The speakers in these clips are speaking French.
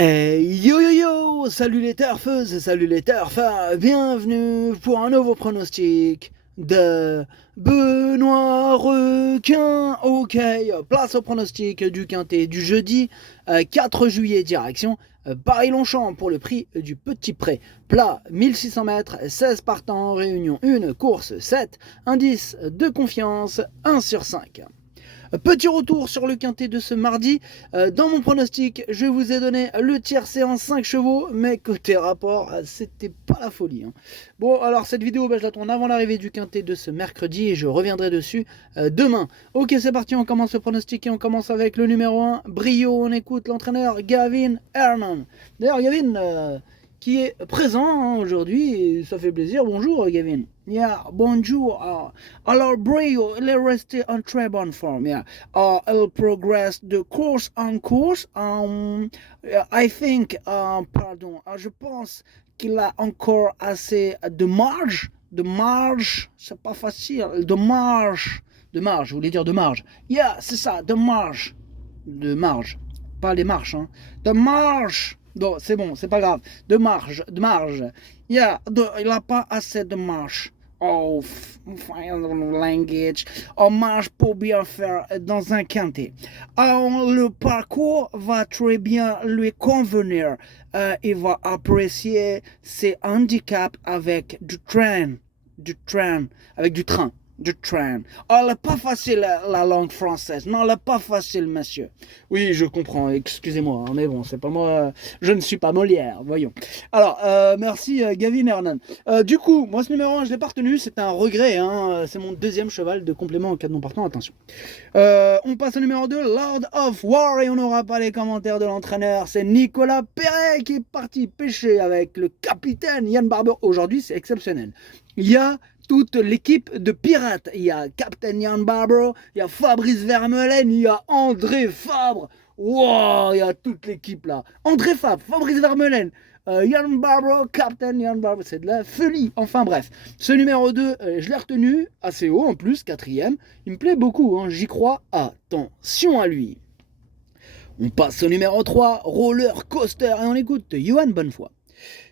Hey yo yo yo, salut les turfeuses, salut les turfers, bienvenue pour un nouveau pronostic de Benoît Requin. Ok, place au pronostic du quintet du jeudi 4 juillet, direction Paris-Longchamp pour le prix du Petit Pré. Plat 1600 mètres, 16 partants, réunion 1, course 7, indice de confiance 1 sur 5. Petit retour sur le quintet de ce mardi. Dans mon pronostic, je vous ai donné le tiercé en 5 chevaux, mais côté rapport, c'était pas la folie. Bon, alors cette vidéo, je la tourne avant l'arrivée du quintet de ce mercredi et je reviendrai dessus demain. Ok, c'est parti, on commence le pronostic et on commence avec le numéro 1, Brio. On écoute l'entraîneur Gavin Herman. D'ailleurs, Gavin qui est présent aujourd'hui et ça fait plaisir. Bonjour Gavin. Yeah, bonjour. Alors Brio, il est resté en très bonne forme. Yeah. Il progresse de course en course. I think, je pense qu'il a encore assez de marge. De marge, c'est pas facile. De marge, je voulais dire de marge. Yeah, c'est ça, de marge. De marge. Pas les marches, hein. De marge. Non, c'est bon, c'est pas grave. De marge. Yeah, il n'a pas assez de marge. Oh, language. En marge pour bien faire dans un quintet. Le parcours va très bien lui convenir. Il va apprécier ses handicaps avec du train. Avec du train. Elle n'est pas facile la langue française. Non, elle n'est pas facile, monsieur. Oui, je comprends, excusez-moi, mais bon, c'est pas moi, je ne suis pas Molière, voyons. Alors, merci Gavin Hernan. Du coup, moi ce numéro 1, je ne l'ai pas retenu, c'est un regret, c'est mon deuxième cheval de complément en cas de non partant, attention. On passe au numéro 2, Lord of War, et on n'aura pas les commentaires de l'entraîneur, c'est Nicolas Perret qui est parti pêcher avec le capitaine Yann Barber. Aujourd'hui, c'est exceptionnel. Il y a toute l'équipe de pirates. Il y a Captain Yann Barber, il y a Fabrice Vermeulen, il y a André Fabre. Wow, il y a toute l'équipe là. André Fabre, Fabrice Vermeulen, Yann Barber, Captain Yann Barber. C'est de la folie. Enfin bref, ce numéro 2, je l'ai retenu assez haut en plus, quatrième. Il me plaît beaucoup, j'y crois. Attention à lui. On passe au numéro 3, Roller Coaster, et on écoute Johan Bonnefoy.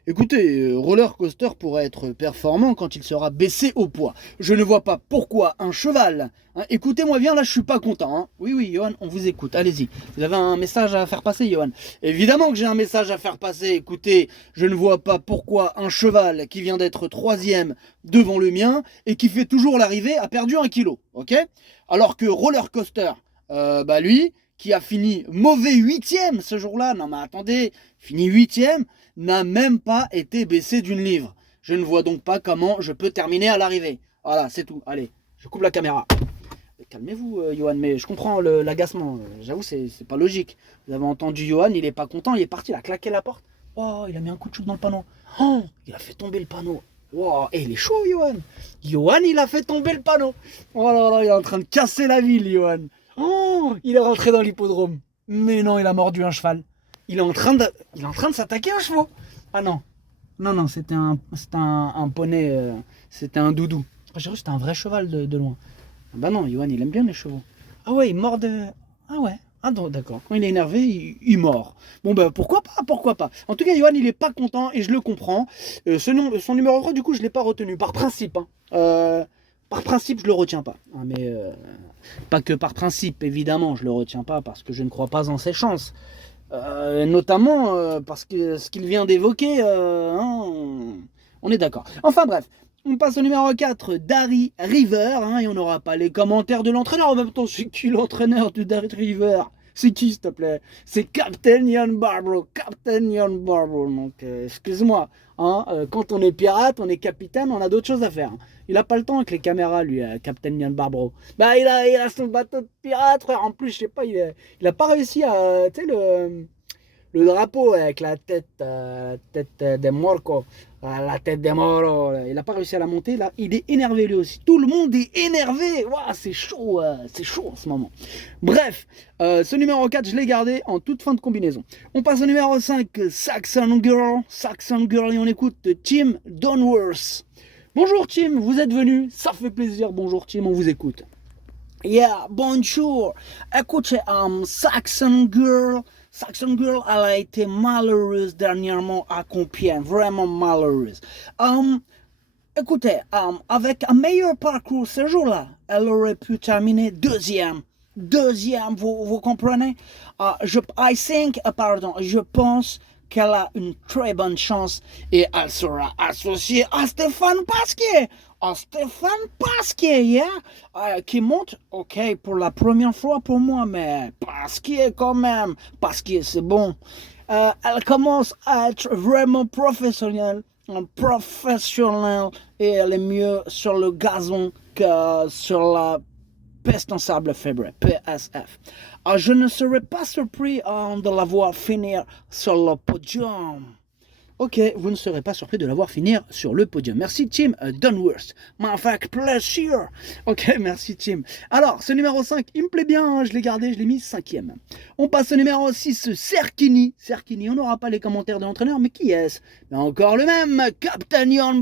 Écoutez, Roller Coaster pourrait être performant quand il sera baissé au poids. Je ne vois pas pourquoi un cheval... écoutez-moi bien, là je suis pas content. Oui, Johan, on vous écoute, allez-y. Vous avez un message à faire passer, Johan? Évidemment que j'ai un message à faire passer. Écoutez, je ne vois pas pourquoi un cheval qui vient d'être 3e devant le mien et qui fait toujours l'arrivée a perdu 1 kilo, ok? Alors que Roller Coaster, lui, qui a fini mauvais 8e ce jour-là, non mais attendez, fini 8e, n'a même pas été baissé d'une livre. Je ne vois donc pas comment je peux terminer à l'arrivée. Voilà, c'est tout. Allez, je coupe la caméra. Calmez-vous, Johan, mais je comprends l'agacement. J'avoue, c'est pas logique. Vous avez entendu Johan, il est pas content, il est parti, il a claqué la porte. Oh, il a mis un coup de chute dans le panneau. Oh, il a fait tomber le panneau. Wow, et il est chaud, Johan. Johan, il a fait tomber le panneau. Oh là là, il est en train de casser la ville, Johan. Oh, il est rentré dans l'hippodrome. Mais non, il a mordu un cheval. Il est en train de s'attaquer aux chevaux. Ah non. Non, c'était un poney, c'était un doudou. J'ai cru que c'était un vrai cheval de loin. Ah bah non, Johan, il aime bien les chevaux. Ah ouais, il mord de... Ah ouais. Ah non, d'accord. Quand il est énervé, il mord. Bon bah pourquoi pas. En tout cas, Johan, il est pas content et je le comprends. Son numéro 3, du coup, je l'ai pas retenu. Par principe, par principe, je le retiens pas. Mais pas que par principe, évidemment, je le retiens pas parce que je ne crois pas en ses chances. Notamment parce que ce qu'il vient d'évoquer, on est d'accord. Enfin bref, on passe au numéro 4, Darry River, et on n'aura pas les commentaires de l'entraîneur. En même temps, c'est qui l'entraîneur de Darry River? C'est qui, s'il te plaît? C'est Captain Yann Barber. Donc, excuse-moi. Quand on est pirate, on est capitaine, on a d'autres choses à faire. Il n'a pas le temps avec les caméras, lui, Captain Yann Barbro. Bah, il a son bateau de pirate, frère. En plus, je sais pas, il a pas réussi à... Tu sais, le drapeau avec la tête de Morco, la tête de Moro, il n'a pas réussi à la monter, là. Il est énervé, lui aussi. Tout le monde est énervé. Wow, c'est chaud en ce moment. Bref, ce numéro 4, je l'ai gardé en toute fin de combinaison. On passe au numéro 5, Saxon Girl, et on écoute Tim Donworth. Bonjour Tim, vous êtes venu, ça fait plaisir. Bonjour Tim, on vous écoute. Yeah, bonjour. Écoutez, Saxon Girl, Saxon Girl, elle a été malheureuse dernièrement à Compiègne, vraiment malheureuse. Écoutez, avec un meilleur parcours ce jour-là, elle aurait pu terminer deuxième. Deuxième, vous comprenez? Je pense qu'elle a une très bonne chance et elle sera associée à Stéphane Pasquier. Yeah? Qui monte, ok, pour la première fois pour moi, mais Pasquier quand même. Pasquier, c'est bon. Elle commence à être vraiment professionnelle et elle est mieux sur le gazon que sur la piste en sable fibré, PSF. Je ne serais pas surpris de la voir finir sur le podium. Ok, vous ne serez pas surpris de la voir finir sur le podium. Merci Tim Dunworth. Avec plaisir. Ok, merci Tim. Alors, ce numéro 5, il me plaît bien, hein, je l'ai gardé, je l'ai mis 5e. On passe au numéro 6, Serkini. Serkini, on n'aura pas les commentaires de l'entraîneur, mais qui est-ce? Mais encore le même, Captain Jan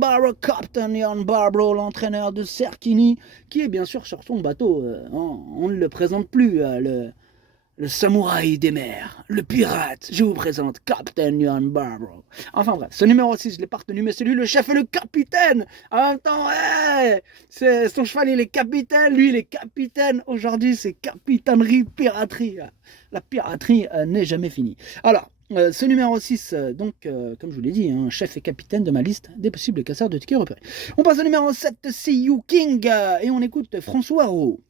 Barbro, l'entraîneur de Serkini, qui est bien sûr sur son bateau. On ne le présente plus, le samouraï des mers, le pirate, je vous présente Captain Jan Barbro. Enfin bref, ce numéro 6, je l'ai pas retenu, mais c'est lui le chef et le capitaine. En même temps, c'est son cheval, il est capitaine, lui il est capitaine. Aujourd'hui, c'est capitainerie, piraterie. La piraterie n'est jamais finie. Alors, ce numéro 6, comme je vous l'ai dit, chef et capitaine de ma liste des possibles casseurs de tickets repérés. On passe au numéro 7, See You King, et on écoute François Rowe.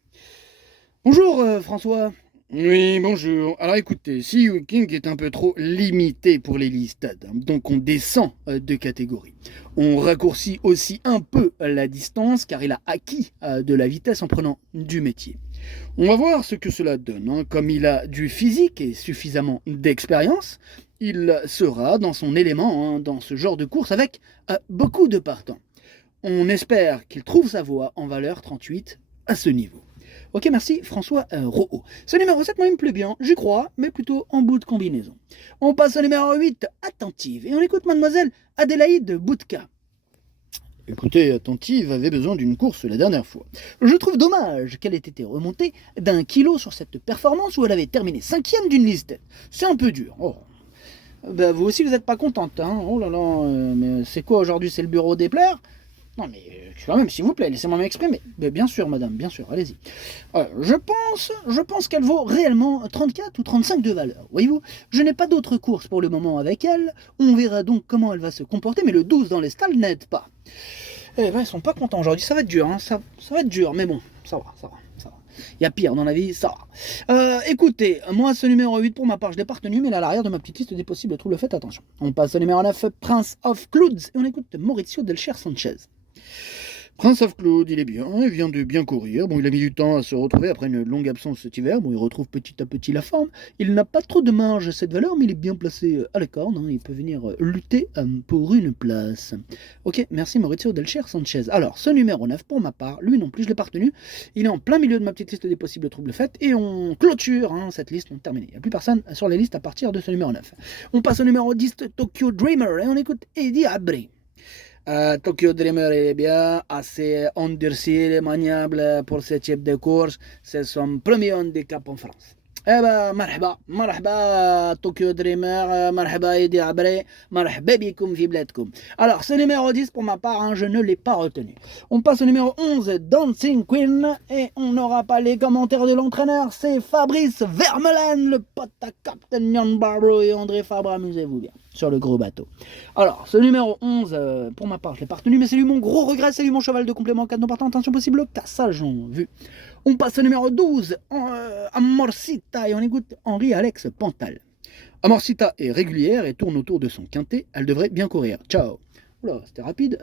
Bonjour François. Oui, bonjour. Alors écoutez, See You King est un peu trop limité pour les listades, donc on descend de catégorie. On raccourcit aussi un peu la distance car il a acquis de la vitesse en prenant du métier. On va voir ce que cela donne. Comme il a du physique et suffisamment d'expérience, il sera dans son élément dans ce genre de course avec beaucoup de partants. On espère qu'il trouve sa voie en valeur 38 à ce niveau. Ok, merci François Roho. Ce numéro 7, moi il me plaît bien, j'y crois, mais plutôt en bout de combinaison. On passe au numéro 8, Attentive, et on écoute mademoiselle Adélaïde Boutka. Écoutez, Attentive avait besoin d'une course la dernière fois. Je trouve dommage qu'elle ait été remontée d'1 kilo sur cette performance où elle avait terminé 5e d'une liste. C'est un peu dur. Oh. Ben, vous aussi vous n'êtes pas contente, hein. Oh là là, mais c'est quoi aujourd'hui? C'est le bureau des pleurs? Non mais quand même, s'il vous plaît, laissez-moi m'exprimer. Mais bien sûr, madame, bien sûr, allez-y. Je pense qu'elle vaut réellement 34 ou 35 de valeur. Voyez-vous, je n'ai pas d'autres courses pour le moment avec elle. On verra donc comment elle va se comporter, mais le 12 dans les stalles n'aide pas. Eh ben, ils sont pas contents aujourd'hui, ça va être dur, hein. Ça va être dur, mais bon, ça va. Il y a pire dans la vie, ça va. Écoutez, moi ce numéro 8 pour ma part, je l'ai pas retenu, mais là à l'arrière de ma petite liste des possibles troubles, faites attention. On passe au numéro 9, Prince of Clouds, et on écoute Maurizio Delcher Sanchez. Prince of Cloud, il est bien, il vient de bien courir. Bon, il a mis du temps à se retrouver après une longue absence cet hiver. Bon, il retrouve petit à petit la forme. Il n'a pas trop de marge cette valeur, mais il est bien placé à la corde. Il peut venir lutter pour une place. Ok, merci Maurizio Delcher Sanchez. Alors, ce numéro 9, pour ma part, lui non plus, je ne l'ai pas retenu. Il est en plein milieu de ma petite liste des possibles troubles faits. Et on clôture cette liste, on termine. Il n'y a plus personne sur les listes à partir de ce numéro 9. On passe au numéro 10, Tokyo Dreamer, et on écoute Eddie Abri. Tokyo Dreamer est bien, assez endurci, maniable pour ce type de course. C'est son premier handicap en France. Eh ben, marhaba, Tokyo Dreamer, marhaba Eddie Abri, marhaba bikum fi bladkum. Alors, ce numéro 10, pour ma part, je ne l'ai pas retenu. On passe au numéro 11, Dancing Queen, et on n'aura pas les commentaires de l'entraîneur, c'est Fabrice Vermeulen, le pote à Captain Jan Barbro et André Fabre, amusez-vous bien, sur le gros bateau. Alors, ce numéro 11, pour ma part, je l'ai pas retenu, mais c'est lui mon gros regret, c'est lui mon cheval de complément, 4 non partant, attention possible, cassage en vue. On passe au numéro 12, Amorsita, et on écoute Henri-Alex Pantal. Amorsita est régulière et tourne autour de son quintet, elle devrait bien courir. Ciao. Oula, c'était rapide,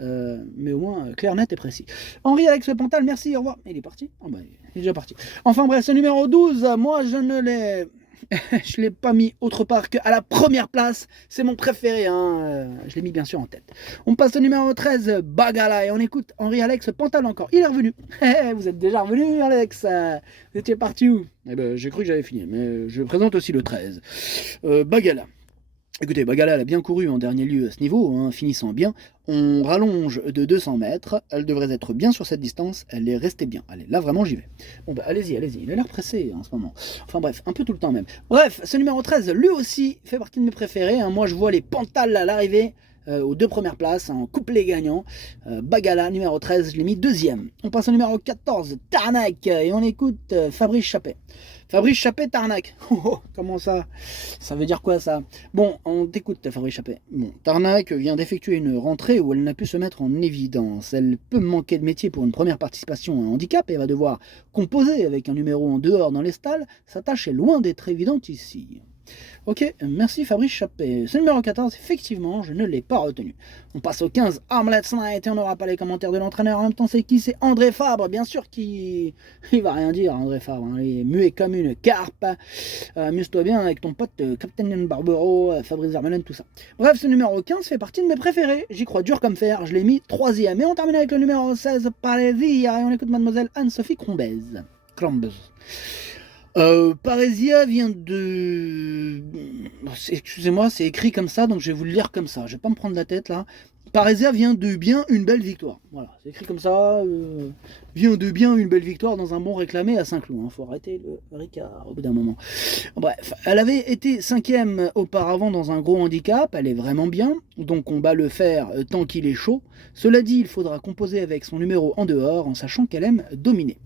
mais au moins clair, net et précis. Henri-Alex Pantal, merci, au revoir. Il est parti? Oh, bah, il est déjà parti. Enfin bref, ce numéro 12, moi je ne l'ai... je ne l'ai pas mis autre part qu'à la première place. C'est mon préféré, je l'ai mis bien sûr en tête. On passe au numéro 13, Bagala, et on écoute Henri-Alex Pantal encore. Il est revenu. Vous êtes déjà revenu, Alex? Vous étiez parti où? Eh ben, j'ai cru que j'avais fini, mais je présente aussi le 13. Bagala. Écoutez, Bagala, elle a bien couru en dernier lieu à ce niveau, hein, finissant bien. On rallonge de 200 mètres. Elle devrait être bien sur cette distance. Elle est restée bien. Allez, là vraiment j'y vais. Bon bah allez-y, allez-y. Il a l'air pressé en ce moment. Enfin bref, un peu tout le temps même. Bref, ce numéro 13, lui aussi, fait partie de mes préférés, hein. Moi je vois les Pantales à l'arrivée. Aux 2 premières places, en couplet gagnant. Bagala, numéro 13, je l'ai mis deuxième. On passe au numéro 14, Tarnac, et on écoute Fabrice Chappet. Fabrice Chappet, Tarnac. Oh, comment ça? Ça veut dire quoi ça? Bon, on t'écoute Fabrice Chappet. Bon, Tarnac vient d'effectuer une rentrée où elle n'a pu se mettre en évidence. Elle peut manquer de métier pour une première participation à un handicap et va devoir composer avec un numéro en dehors dans les stalles. Sa tâche est loin d'être évidente ici. Ok, merci Fabrice Chappet. C'est le numéro 14, effectivement, je ne l'ai pas retenu. On passe au 15, Armlet's Night, et on n'aura pas les commentaires de l'entraîneur. En même temps, c'est qui? C'est André Fabre, bien sûr, qui... Il va rien dire, André Fabre, hein. Il est muet comme une carpe. Amuse-toi bien avec ton pote Captain Barbero, Fabrice Vermeulen, tout ça. Bref, ce numéro 15 fait partie de mes préférés. J'y crois dur comme fer, je l'ai mis 3ème. Et on termine avec le numéro 16, Parésia, et on écoute Mademoiselle Anne-Sophie Crombez. Parésia vient de... Excusez-moi, c'est écrit comme ça, donc je vais vous le lire comme ça. Je vais pas me prendre la tête là. Parésia vient de bien une belle victoire. Voilà, c'est écrit comme ça. Vient de bien une belle victoire dans un bon réclamé à Saint-Cloud. Hein. Faut arrêter le Ricard au bout d'un moment. Bref, elle avait été 5ème auparavant dans un gros handicap. Elle est vraiment bien. Donc on bat le fer tant qu'il est chaud. Cela dit, il faudra composer avec son numéro en dehors en sachant qu'elle aime dominer.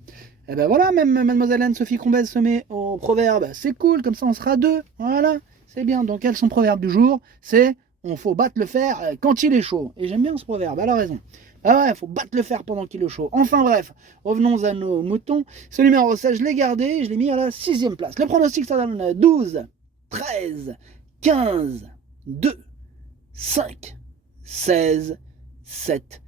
Et ben voilà, même Mademoiselle Anne-Sophie Crombez se met au proverbe. C'est cool, comme ça on sera 2. Voilà, c'est bien. Donc elle, son proverbe du jour, c'est on faut battre le fer quand il est chaud. Et j'aime bien ce proverbe, elle a raison. Ah ouais, il faut battre le fer pendant qu'il est chaud. Enfin bref, revenons à nos moutons. Ce numéro 16, je l'ai gardé, je l'ai mis à la 6ème place. Le pronostic, ça donne 12, 13, 15, 2, 5, 16, 7,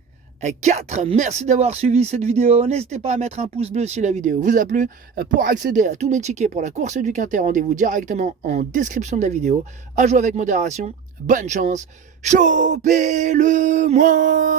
4. Merci d'avoir suivi cette vidéo. N'hésitez pas à mettre un pouce bleu si la vidéo vous a plu. Pour accéder à tous mes tickets pour la course du Quintet, rendez-vous directement en description de la vidéo. À jouer avec modération. Bonne chance. Chopez-le moi.